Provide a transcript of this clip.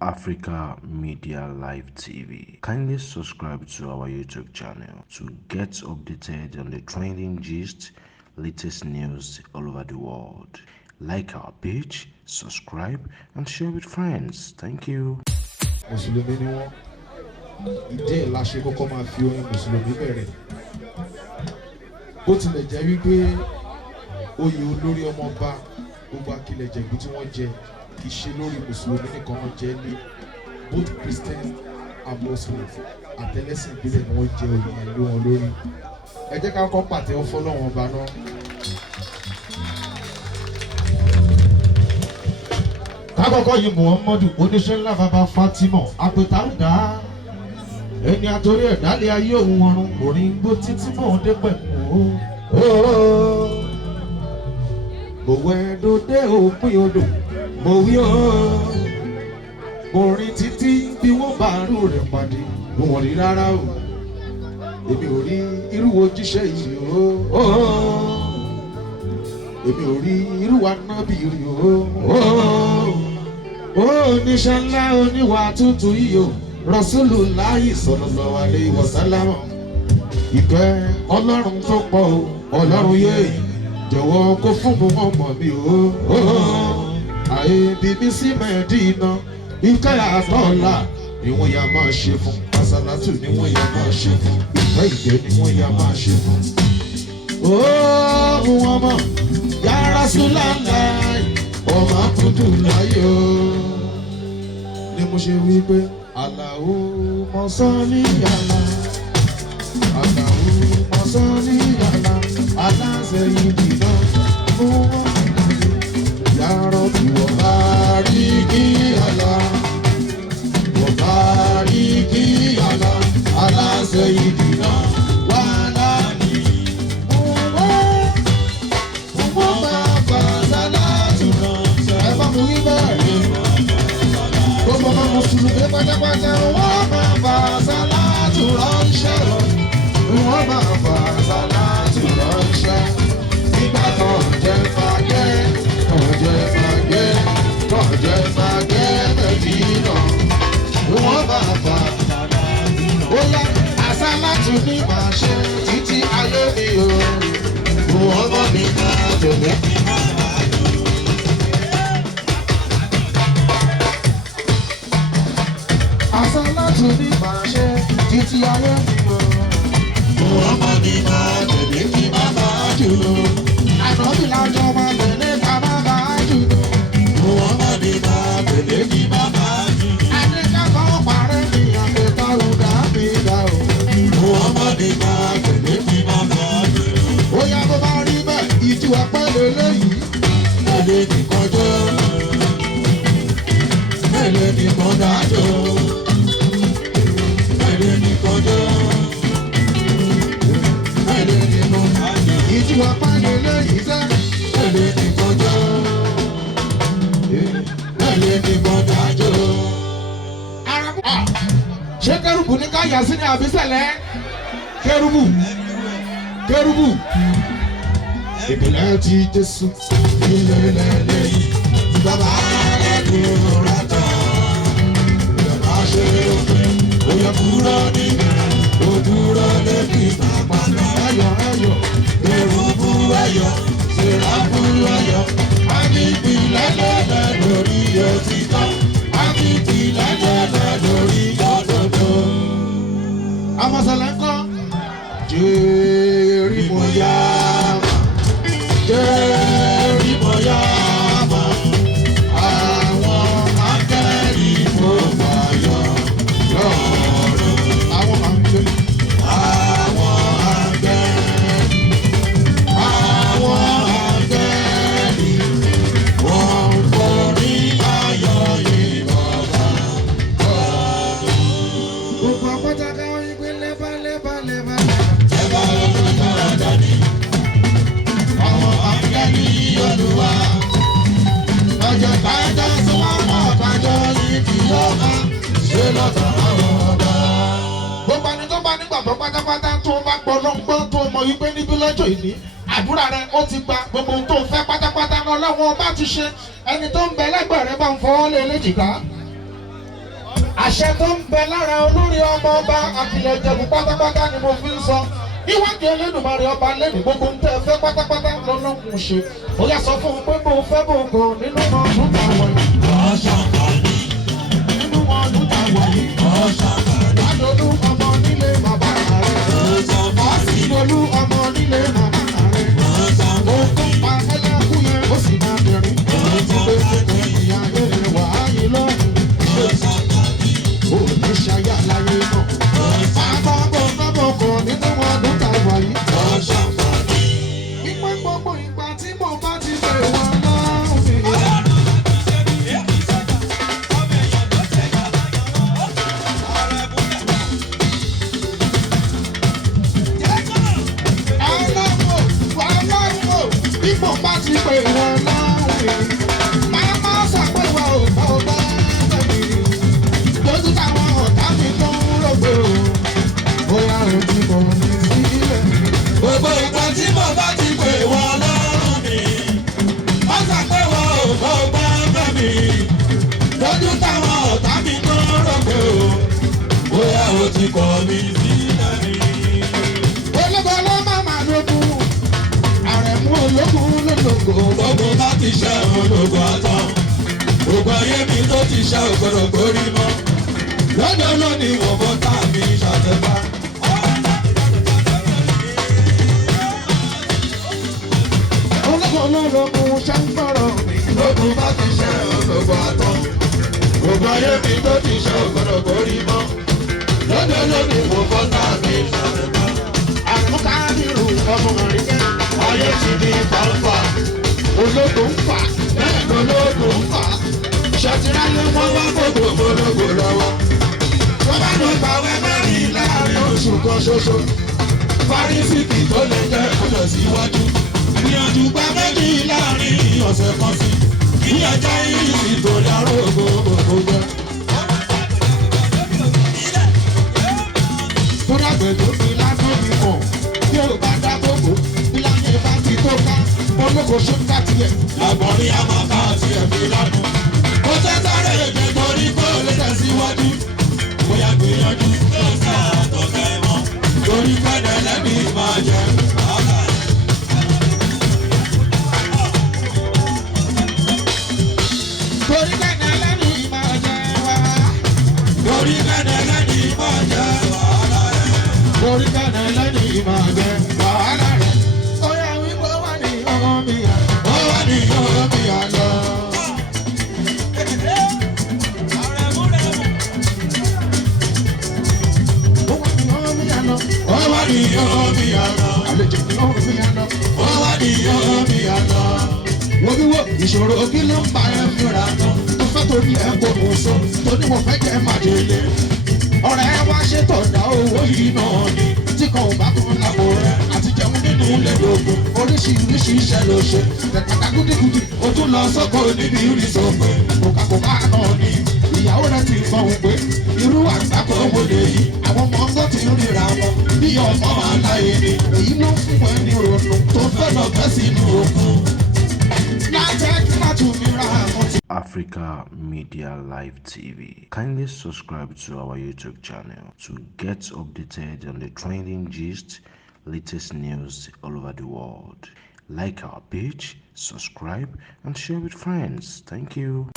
Africa Media Live TV. Kindly subscribe to our YouTube channel to get updated on the trending gist, latest news all over the world. Like our page, subscribe, and share with friends. Thank you. Mùsùlùmí ni wọ́n ìdí ẹ̀ la ṣe kọ́kọ́ máa fi orin Mùsùlùmí bẹ̀rẹ̀ bó tilẹ̀ jẹ́ wípé oyè olórí ọmọọba gbogbo Akilẹ̀ Jẹ̀bú tí wọ́n jẹ kì í ṣe lórí Mùsùlùmí nìkan wọ́n jẹ lé both Christians and Muslims àtẹlẹ́sìn ìbílẹ̀ ni wọ́n jẹ oyè yẹn lé wọn lórí ẹ jẹ́ ká kọ́ pàtẹ́wọ́ fọ́lọ́run ọba náà. Kákọ́kọ́ yìí Muhammadu oníṣẹ́ ńlá bàbá Fatima àpètàrúdà ẹni àtòrí ẹ̀dálé ayé òun ọ̀run orin gbó títí mọ́ ọdẹ pẹ̀lú mo wẹ̀ dòde òpin odò mo wí ọ́ mo rìn títí bí wọ́n bá rú rẹ̀ pàdé mo wọ̀n rí rárá o èmi ò rí irú ojíṣẹ́ yìí o èmi ò rí irú anábì rí o oníṣẹ́ ńlá oníwà tútù yìí o Rasulullahi sallallahu alaihi wasallam ìkẹ́ ọlọ́run tó pọ̀ o ọlọ́run yé jọ̀wọ́ kó fún mi wọ́n mọ̀ mi o àyè bíbí sí Mẹ́dínà ìkẹ́ àtọ́lá ni wọ́n yà máa ṣe fún àsàlátù ni wọ́n yà máa ṣe fún ìfẹ́ ìgbẹ́ ni wọ́n yà máa ṣe fún. ó mú wọn mọ̀ ya Rasulullahi ọmọ àkùdù láyé o ni mo ṣe wí pé Allahumma salli ala Allahumma salli ala sayyidina Muhammad ya Rabbi wa bariki ala sayyidina wa ala Mùsùlùmí pátápátá wọ́n máa fa sàlátù ránṣẹ́ wọ́n máa fa sàlátù ránṣẹ́ nígbà tó jẹ́ fàgẹ́ Mẹ́dínà wọ́n máa fa ó yá àsàlátù ní màá ṣe títí ayé mi o wọ́n mọ̀ ní máa tẹ̀lé. Àsàlátù ní màá ṣe títí ayé mi o. Muhammad ní máa tẹ̀lé kí má máa jù lọ. Ànábì lájọ máa tẹ̀lé ká má máa jù lọ. Muhammad ní máa tẹ̀lé kí má máa jù lọ. Adékàkọ́ parẹ́ mi àgbẹ̀tàrú dàbí dà o. Muhammad ní máa tẹ̀lé kí má máa jù lọ. Ó yá bó bá rí bẹ́ẹ̀ ìtú ẹ̀pẹ́ lélẹ́yìí. Mẹ́lẹ̀ nìkan jọ́. Mẹ́lẹ̀ nìkan dájọ́. Ìjìwà pàdé lẹ́yìn sẹ́, ẹ̀lẹ́ nìkan jọ, ẹ̀lẹ́ nìkan dájọ́. Ṣé kẹ́rùbù ní ká yà sí ní àbísẹ̀lẹ̀? Kẹ́rùbù. Ìpìlẹ̀ ti Jésù, ilẹ̀ lẹ́yìn, bàbá rẹ̀ dúró rátà. Bàbá ṣe òfin, ó yẹ kúrò níbẹ̀, ó dúró lẹ́bí àpàlà ayọ̀. Kérúbù ayọ̀, Séráfù ayọ̀, àkìtì lẹ́lẹ́lẹ́ lórí òtítọ́, àkìtì lẹ́lẹ́lẹ́ lórí òdodo. Amọ̀sẹ̀lẹ̀ ńkọ́? Jérímọ̀yámà, àwọn áńgẹ́lì mo fàyọ̀ lọ́rùn. Àwọn áńgẹ́lì. Gbogbo ẹni tó bá nígbàgbọ́ pátápátá tó bá gbọ́ lọ́gbọ́n tó mọ wípé níbí lọ́jọ́ ìní àdúrà rẹ ó ti gba gbogbo ohun tó fẹ́ pátápátá lọ́wọ́ bá ti ṣe ẹni tó ń bẹ lẹ́gbẹ̀ẹ́ rẹ bá ń fọwọ́ lé léjìká àṣẹ tó ń bẹ lára olórí ọmọ ọba àkìlẹ̀ ìjẹ̀bù pátápátá ni mo fi ń sọ níwájú Olódùmarè ọba lẹ́nu gbogbo ń tẹ́ fẹ́ pátápátá lọ́lọ́kùn ṣe ó yà sọ fún un pé bó fẹ́ bó gan nínú ọdún táwọn yìí. Nínú ọdún táwọn yìí. Adolú ọmọ nílé bàbá rẹ̀. Ọ̀sìnolú ọmọ nílé bàbá rẹ̀. Òkun pa ẹlẹ́kùn yẹn ó sì máa bẹ̀rẹ̀. Gbogbo ìyá rẹ̀ wà á yí lọ́rùn. Òní ṣayá láyé náà. Àbọ̀bọ̀ nínú ọdún táwọn yìí. Ìpín gbogbo ìgbà tí mo bá ti pè wọ́n lọ́rùn mi. Bípò bá ti pè wọ́n lọ́rùn máa má ṣàpèwà òbá ọba tẹ̀lé lójú táwọn ọ̀tá mi tó ń rògbò bóyá ojú kò ní sílẹ̀. Gbogbo ìgbà tí mo bá ti pè wọ́n lọ́rùn mi má ṣàpèwà òbá ọba tẹ̀lé lójú táwọn ọ̀tá mi tó ń rògbò bóyá ojú kò ní sílẹ̀. Ológo ló máa máa lókun. Àrẹ̀mú ológun lólógo gbogbo bá ti ṣe ológo àtàn. Gbogbo ayé mi tó ti ṣe ògbọ́dọ̀ gbórí mọ́. Lọ́dọ̀ lónìí wọ́n bọ́ tá mi ṣàtẹ̀fà. Ológun lólógun ṣe ń gbọ́rọ̀ mi. Gbogbo bá ti ṣe ológo àtàn. Gbogbo ayé mi tó ti ṣe ògbọ́dọ̀ gbórí mọ́. Lọ́dọ̀ lónìí wọ́n bọ́ tá mi ṣàtẹ̀fà. Àmúkárìrù ọmọ rẹ̀ jẹ́. Ayé ti di fàǹfà, ológo ń fà, bẹ́ẹ̀ lológo ń fà. Ṣètìláyé wọn wá gbogbo ológo lọ́wọ́. Wọ́n bá lọ gbàwé mẹ́rin láàrin oṣù kan ṣoṣo. Fárísìkì tó lè jẹ́ ọjọ́ síwájú. Gbìyànjú gba méjì láàrin ọ̀sẹ̀ kan sí. Kí ẹja ìrìsì tó dárò gbogbo jẹ. Tó dàgbẹ̀jọ́ fi lásán mi mọ̀, yóò bá dá gbogbo. Olóko ṣe ń ká tiẹ̀. Àgbọ̀nrí a máa ká tiẹ̀ fi lánàá. Ó tẹ́ sáré èdè torí kó lè tẹ̀síwájú. Bóyá gbìyànjú tó sá àtọ̀kẹ́ mọ́. Torí pẹ́ẹ́dẹ̀ lẹ́ni máa jẹ wàhálà. Torí pẹ́ẹ́dẹ̀ lẹ́ni máa jẹ wàhálà. Torí pẹ́ẹ́dẹ̀ lẹ́ni máa jẹ wàhálà rẹ̀. Torí pẹ́ẹ́dẹ̀ lẹ́ni máa jẹ wàhálà rẹ̀. Ìṣòro kí ló ń bá ẹ fúnra náà tó fẹ́ torí ẹ kò mú so tó ní mo fẹ́ jẹ́ májèlé. Ọ̀rẹ́ wa ṣètò ọ̀dà owó yìí náà ni tí kan ò bá tún lápò rẹ̀ àti jẹun nínú lẹ́dọ̀ọ́gbọ̀n oríṣiríṣi iṣẹ́ ló ṣe. Tẹ̀tàkà gúdígúdí o tún lọ sọ́kò níbi ìrìnsọ̀gbẹ̀ kòkàkòkà náà ni ìyàwó rẹ̀ ti mọ̀ ọ́n pé irú àgbákò wo lè yí àwọn ọmọ ọgọ́ ti ń ríra wọn bí ọmọ aláyé ni èyí ló fún ẹ ní ronú tó fẹ́ lọ bẹ́ sínú òkun. Africa Media Live TV. Kindly subscribe to our YouTube channel to get updated on the trending gist, latest news all over the world. Like our page, subscribe and share with friends. Thank you.